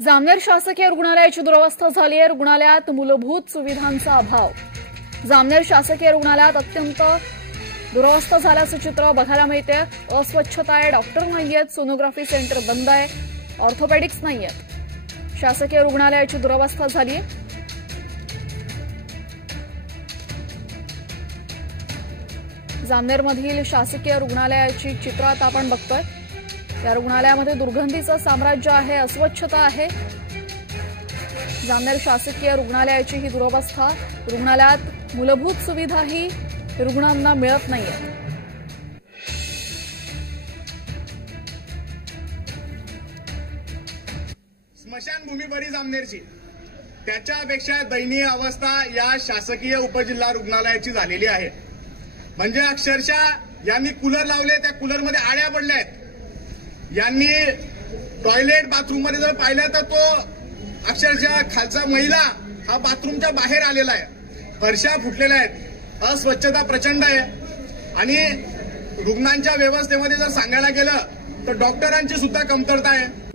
जामनेर शासकीय रुग्णालयाची दुरवस्था झाली आहे। रुग्णालयात मूलभूत सुविधांचा अभाव। जामनेर शासकीय रुग्णालयात अत्यंत दुरवस्था झाल्याचं चित्र बघायला मिळते। अस्वच्छता आहे, डॉक्टर नाहीयेत, सोनोग्राफी सेंटर बंद आहे, ऑर्थोपेडिक्स नाहीयेत। शासकीय रुग्णालयाची दुरवस्था झाली आहे। जामनेरमधील शासकीय रुग्णालयाची चित्र आता आपण बघतोय। या रुग्णालयामध्ये दुर्गंधीचं साम्राज्य आहे, अस्वच्छता आहे। जामनेर शासकीय रुग्णालयाची ही दुरवस्था। रुग्णालयात मूलभूत सुविधाही रुग्णांना मिळत नाहीये। स्मशानभूमी बरी जामनेरची, त्याच्यापेक्षा दयनीय अवस्था या शासकीय उपजिल्हा रुग्णालयाची झालेली आहे। म्हणजे अक्षरशः यांनी कूलर लावले, त्या कूलरमध्ये आड्या पडल्या आहेत। यांनी टॉयलेट बाथरूम मध्ये जर पाहिलं तर तो अक्षरशः खालचा महिला हा बाथरूमच्या बाहेर आलेला आहे। फरशा फुटलेल्या आहेत, अस्वच्छता प्रचंड आहे। आणि रुग्णांच्या व्यवस्थेमध्ये जर सांगायला गेलं तर डॉक्टरांची सुद्धा कमतरता आहे।